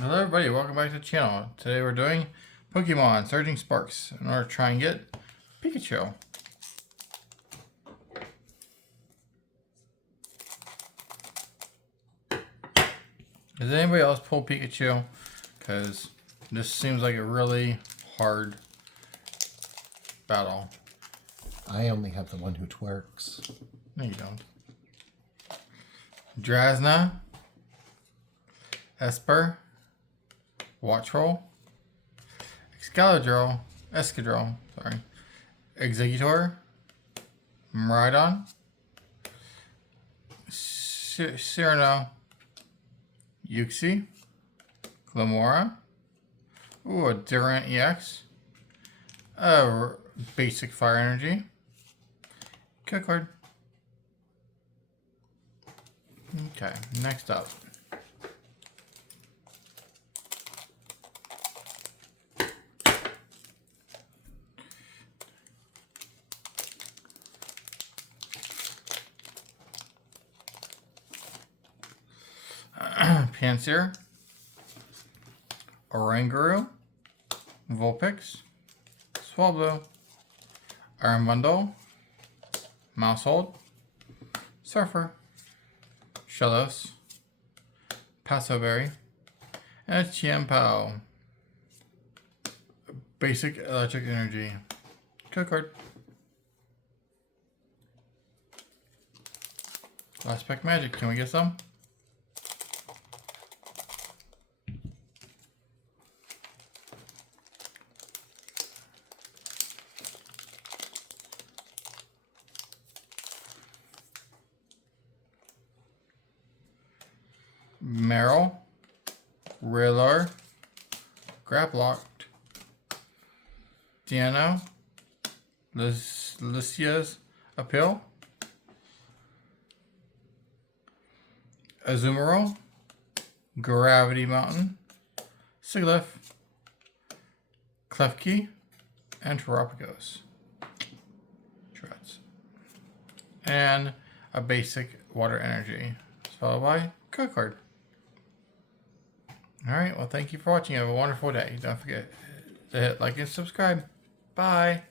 Hello everybody, welcome back to the channel. Today we're doing Pokemon Surging Sparks in order to try and get Pikachu. Does anybody else pull Pikachu? Because this seems like a really hard battle. I only have the one who twerks. No you don't. Drasna, Esper, Watchroll, Escadrille, sorry, Executor, Miraidon, Cyrano, Uxie, Glamora, ooh, a Durant EX, basic Fire Energy, good card. Okay, next up. Pansear, Oranguru, Vulpix, Swablu, Iron Bundle, Mousehold, Surfer, Shellos, Paso Berry, and a Chiempao. Basic Electric Energy. Code card. Last pack magic. Can we get some? Meryl, Riddler, Graplocked, Diano, Lycia's Appeal, Azumarill, Gravity Mountain, Sigilyph, Klefki, and Terapagos. And a basic Water Energy, followed by code card. Alright, well thank you for watching. Have a wonderful day. Don't forget to hit like and subscribe. Bye.